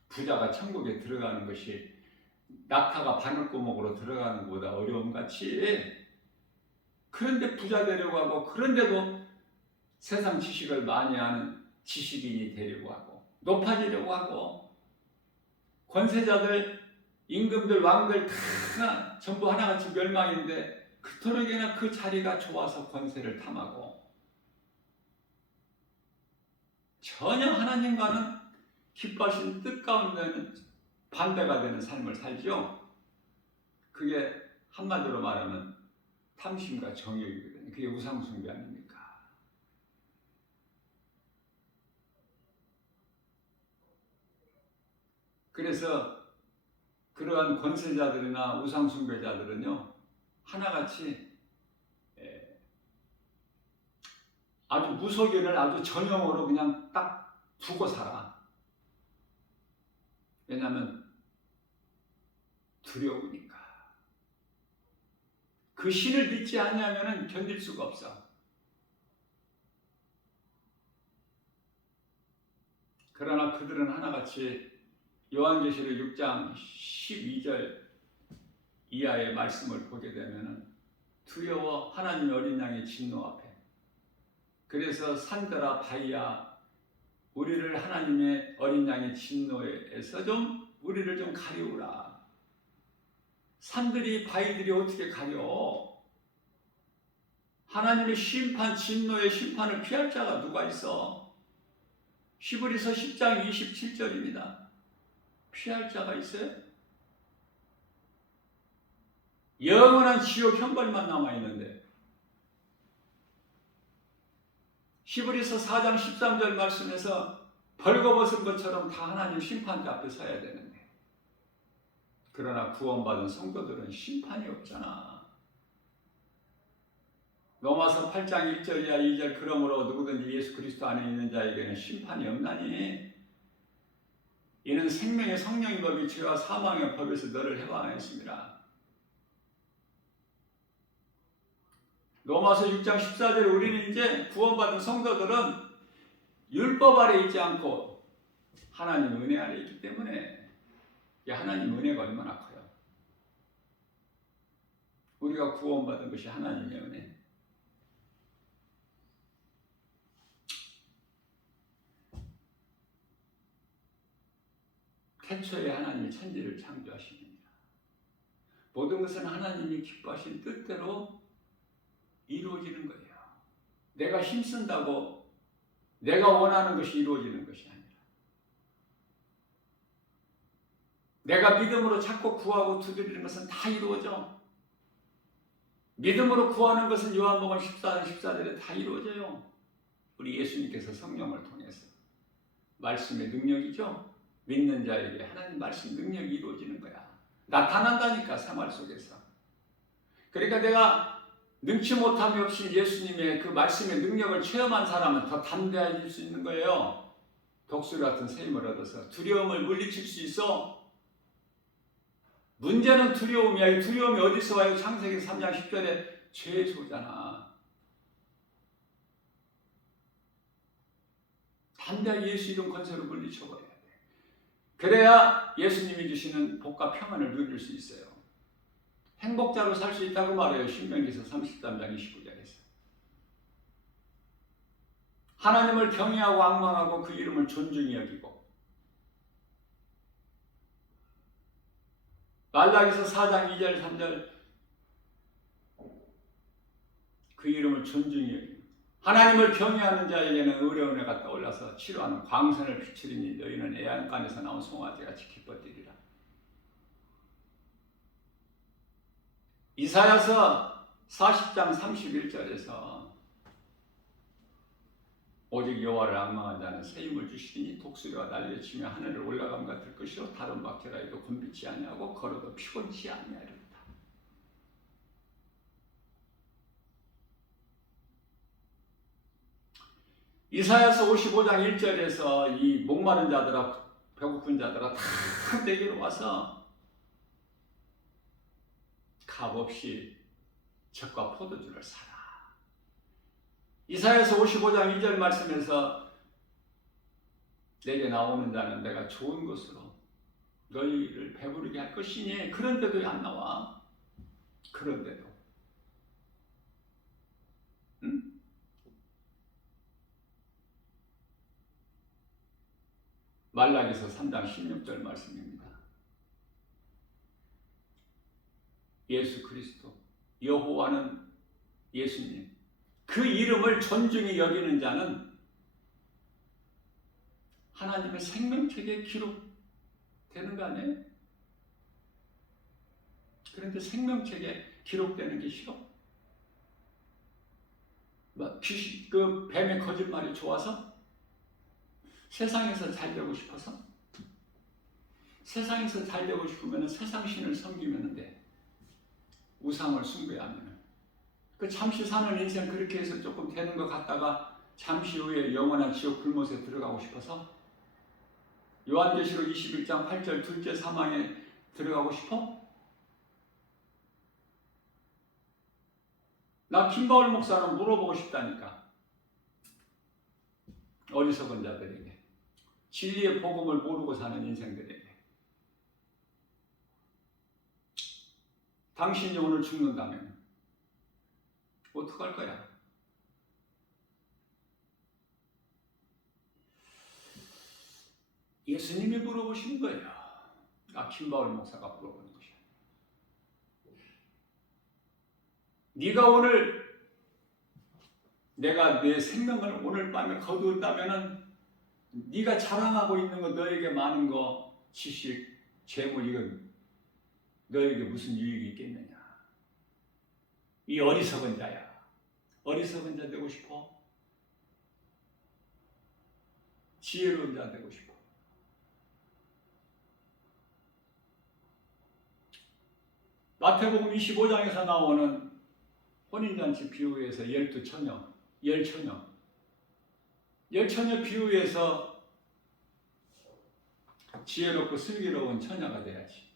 부자가 천국에 들어가는 것이 낙타가 바늘구멍으로 들어가는 것보다 어려움같이, 그런데 부자 되려고 하고, 그런데도 세상 지식을 많이 아는 지식인이 되려고 하고, 높아지려고 하고, 권세자들, 임금들, 왕들 다 전부 하나같이 멸망인데 그토록이나 그 자리가 좋아서 권세를 탐하고, 전혀 하나님과는 기뻐하신 뜻 가운데는 반대가 되는 삶을 살죠. 그게 한마디로 말하면 탐심과 정욕이거든요. 그게 우상숭배 아닙니까? 그래서 그러한 권세자들이나 우상숭배자들은요, 하나같이 아주 무속인을 아주 전형으로 그냥 딱 두고 살아. 왜냐하면 두려우니까. 그 신을 믿지 아니하면 견딜 수가 없어. 그러나 그들은 하나같이 요한계시록 6장 12절 이하의 말씀을 보게 되면 두려워 하나님의 어린 양의 진노 앞에, 그래서 산들아 바위야 우리를 하나님의 어린 양의 진노에서 좀 우리를 좀 가리우라. 산들이 바위들이 어떻게 가려? 하나님의 심판, 진노의 심판을 피할 자가 누가 있어? 히브리서 10장 27절입니다. 피할 자가 있어요? 영원한 지옥 형벌만 남아있는데, 히브리서 4장 13절 말씀에서 벌거벗은 것처럼 다 하나님 심판대 앞에 서야 되는데, 그러나 구원받은 성도들은 심판이 없잖아. 로마서 8장 1절 이하 2절 그러므로 누구든지 예수 그리스도 안에 있는 자에게는 심판이 없나니 이는 생명의 성령의 법이 죄와 사망의 법에서 너를 해방하였습니다. 로마서 6장 14절에 우리는 이제 구원받은 성도들은 율법 아래 있지 않고 하나님 은혜 아래 있기 때문에, 하나님 은혜가 얼마나 커요. 우리가 구원받은 것이 하나님의 은혜. 태초에 하나님이 천지를 창조하시느니라. 모든 것은 하나님이 기뻐하신 뜻대로 이루어지는 거예요. 내가 힘쓴다고 내가 원하는 것이 이루어지는 것이 아니라, 내가 믿음으로 찾고 구하고 두드리는 것은 다 이루어져. 믿음으로 구하는 것은 요한복음 14장 14절에 다 이루어져요. 우리 예수님께서 성령을 통해서, 말씀의 능력이죠. 믿는 자에게 하나님 말씀 능력이 이루어지는 거야. 나타난다니까, 생활 속에서. 그러니까 내가 능치 못함이 없이 예수님의 그 말씀의 능력을 체험한 사람은 더 담대해질 수 있는 거예요. 독수리 같은 새 힘을 얻어서 두려움을 물리칠 수 있어. 문제는 두려움이야. 이 두려움이 어디서 와요? 창세기 3장 10절에 죄에서 오잖아. 담대하게 예수 이름 권세로 물리쳐버려야 돼. 그래야 예수님이 주시는 복과 평안을 누릴 수 있어요. 행복자로 살 수 있다고 말해요. 신명기서 33장 29절에서. 하나님을 경외하고 앙망하고 그 이름을 존중히 여기고, 말라기서 4장 2절 3절 그 이름을 존중히 여기고, 하나님을 경외하는 자에게는 의로운 은혜가 떠올라서 치료하는 광선을 비추리니 너희는 애안간에서 나온 송아지같이 기뻐뜨리라. 이사야서 40장 31절에서 오직 여호와를 앙망한 자는 새 힘을 주시리니 독수리와 날려치며 하늘을 올라감 같을 것이요 다른 박해라에도 곤비치 아니하고 걸어도 피곤치 아니하리로다. 이사야서 55장 1절에서 이 목마른 자들아 배고픈 자들아 다 내게로 와서 값없이 젖과 포도주를 사라. 이사야서 55장 2절 말씀에서 내게 나오는 자는 내가 좋은 것으로 너희를 배부르게 할 것이니, 그런데도 안 나와. 그런데도. 응? 말라기서 3장 16절 말씀입니다. 예수 그리스도, 여호와는 예수님, 그 이름을 존중히 여기는 자는 하나님의 생명책에 기록되는 거 아니에요? 그런데 생명책에 기록되는 게 싫어? 그 뱀의 거짓말이 좋아서? 세상에서 잘 되고 싶어서? 세상에서 잘 되고 싶으면 세상 신을 섬기면 돼. 우상을 숭배하면. 그 잠시 사는 인생 그렇게 해서 조금 되는 것 같다가 잠시 후에 영원한 지옥 불못에 들어가고 싶어서? 요한계시록 21장 8절 둘째 사망에 들어가고 싶어? 나 김바울 목사는 물어보고 싶다니까. 어리석은 자들에게, 진리의 복음을 모르고 사는 인생들에게, 당신이 오늘 죽는다면 어떡할 거야? 예수님이 물어보시는 거예요. 김바울 목사가 물어보는 것이야. 네가 오늘, 내가 내 생명을 오늘 밤에 거두었다면은 네가 자랑하고 있는 거, 너에게 많은 거, 지식, 재물, 이건 너에게 무슨 유익이 있겠느냐? 이 어리석은 자야. 어리석은 자 되고 싶어? 지혜로운 자 되고 싶어? 마태복음 25장에서 나오는 혼인잔치 비유에서 12처녀, 10처녀, 10처녀 비유에서 지혜롭고 슬기로운 처녀가 돼야지.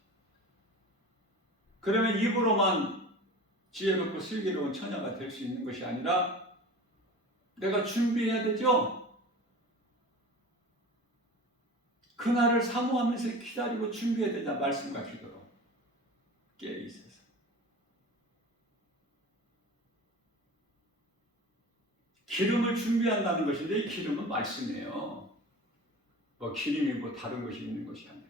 그러면 입으로만 지혜롭고 슬기로운 처녀가 될 수 있는 것이 아니라 내가 준비해야 되죠. 그날을 사모하면서 기다리고 준비해야 되자. 말씀과 기도로 깨어 있어서. 기름을 준비한다는 것인데, 이 기름은 말씀이에요. 기름이 다른 것이 있는 것이 아니라,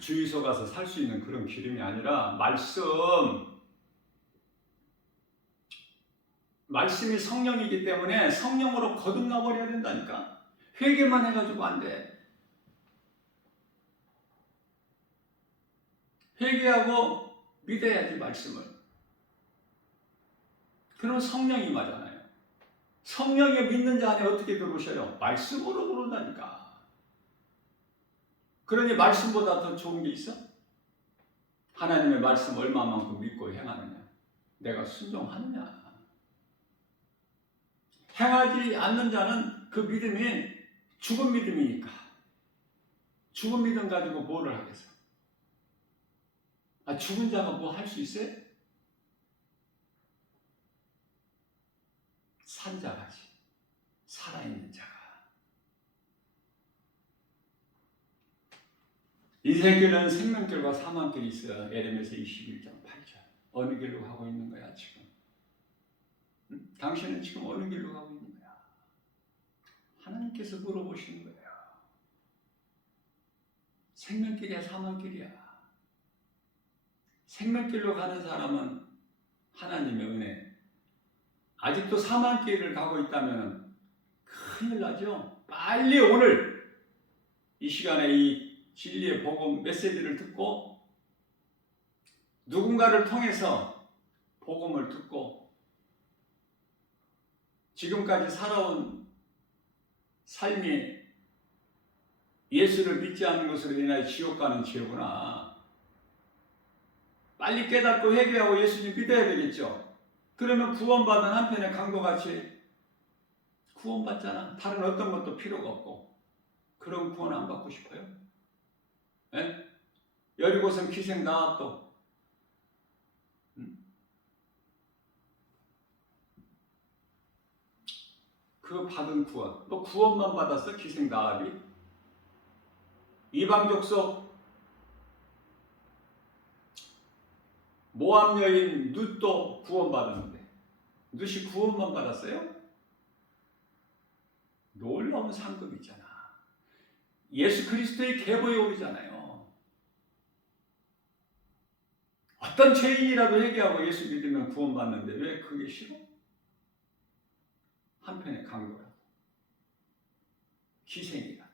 주유소 가서 살 수 있는 그런 기름이 아니라 말씀이 성령이기 때문에 성령으로 거듭나 버려야 된다니까. 회개만 해가지고 안 돼. 회개하고 믿어야지 말씀을. 그럼 성령이 임하잖아요. 성령이 믿는 자 안에 어떻게 들어오셔요? 말씀으로 들어온다니까. 그러니 말씀보다 더 좋은 게 있어? 하나님의 말씀 얼마만큼 믿고 행하느냐? 내가 순종하느냐? 행하지 않는 자는 그 믿음이 죽은 믿음이니까. 죽은 믿음 가지고 뭐를 하겠어? 죽은 자가 뭐 할 수 있어요? 산 자가지. 살아있는 자가. 인생길은 생명길과 사망길이 있어요. 에레미야 21장 8절. 어느 길로 가고 있는 거야 지금? 당신은 지금 어느 길로 가고 있는 거야? 하나님께서 물어보시는 거예요. 생명길이야 사망길이야? 생명길로 가는 사람은 하나님의 은혜. 아직도 사망길을 가고 있다면 큰일 나죠. 빨리 오늘 이 시간에 이 진리의 복음 메시지를 듣고 누군가를 통해서 복음을 듣고 지금까지 살아온 삶이 예수를 믿지 않는 것으로 인하여 지옥 가는 죄구나. 빨리 깨닫고 회개하고 예수님 믿어야 되겠죠. 그러면 구원받은 한편의 강도같이 구원받잖아. 다른 어떤 것도 필요가 없고. 그런 구원 안 받고 싶어요? 예? 여리고성 기생 나합도 그 받은 구원, 또 구원만 받았어? 기생 나합이? 이방 족속 모압 여인 룻도 구원받았는데 룻이 구원만 받았어요? 놀라운 상급이 있잖아. 예수 그리스도의 계보에 오르잖아요. 어떤 죄인이라도 회개하고 예수 믿으면 구원받는데 왜 그게 싫어? 한편의 강도라도 희생이라도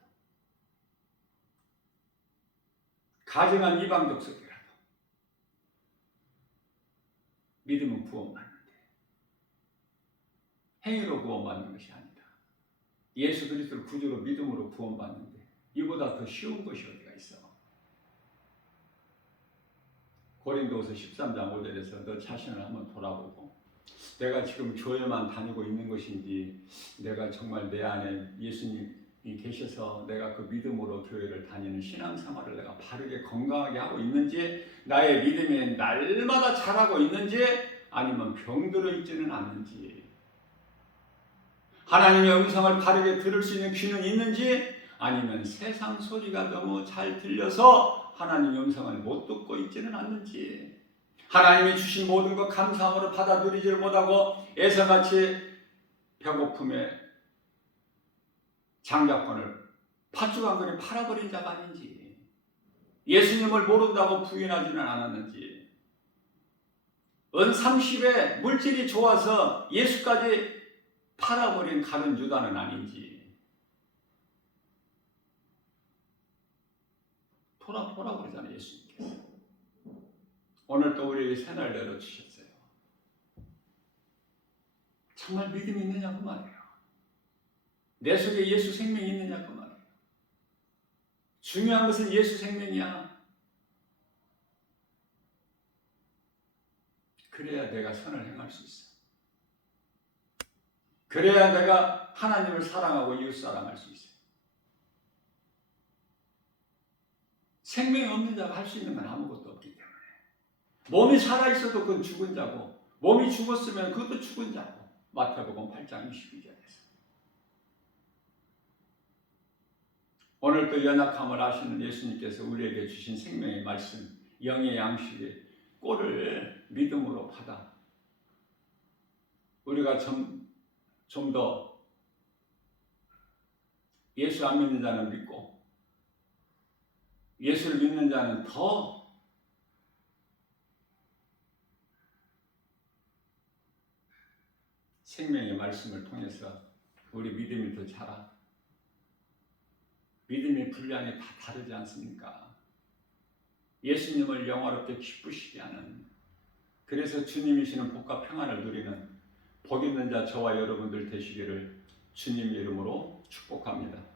가증한 이방 족속이라도 믿으면 구원받는데 행위로 구원받는 것이 아니다. 예수 그리스도를 구주로 믿음으로 구원받는데 이보다 더 쉬운 것이 어디가 있어? 고린도후서 13장 5절에서 너 자신을 한번 돌아보고 내가 지금 교회만 다니고 있는 것인지 내가 정말 내 안에 예수님이 계셔서 내가 그 믿음으로 교회를 다니는 신앙생활을 내가 바르게 건강하게 하고 있는지, 나의 믿음이 날마다 자라고 있는지, 아니면 병들어 있지는 않는지, 하나님의 음성을 바르게 들을 수 있는 귀는 있는지, 아니면 세상 소리가 너무 잘 들려서 하나님의 음성을 못 듣고 있지는 않는지, 하나님이 주신 모든 것 감사함으로 받아들이지를 못하고 에서같이 배고픔에 장자권을 팥죽한근에 팔아버린 자가 아닌지, 예수님을 모른다고 부인하지는 않았는지, 은 30에 물질이 좋아서 예수까지 팔아버린 가룟 유다는 아닌지, 돌아보라 그러잖아요. 예수님께서 오늘 또 우리에게 새날 내려주셨어요. 정말 믿음이 있느냐고 말이에요. 내 속에 예수 생명이 있느냐고 말이에요. 중요한 것은 예수 생명이야. 그래야 내가 선을 행할 수 있어. 그래야 내가 하나님을 사랑하고 이웃 사랑할 수 있어. 생명이 없는 자가 할 수 있는 건 아무것도 없기 때문에. 몸이 살아있어도 그건 죽은 자고, 몸이 죽었으면 그것도 죽은 자고. 마태복음 8장 22절에서. 오늘 또 연약함을 아시는 예수님께서 우리에게 주신 생명의 말씀, 영의 양식의 꼴을 믿음으로 받아 우리가 좀 더 예수 안 믿는 자는 믿고 예수를 믿는 자는 더 생명의 말씀을 통해서 우리 믿음이 더 자라. 믿음의 분량이 다 다르지 않습니까? 예수님을 영화롭게 기쁘시게 하는, 그래서 주님이시는 복과 평안을 누리는 복 있는 자 저와 여러분들 되시기를 주님 이름으로 축복합니다.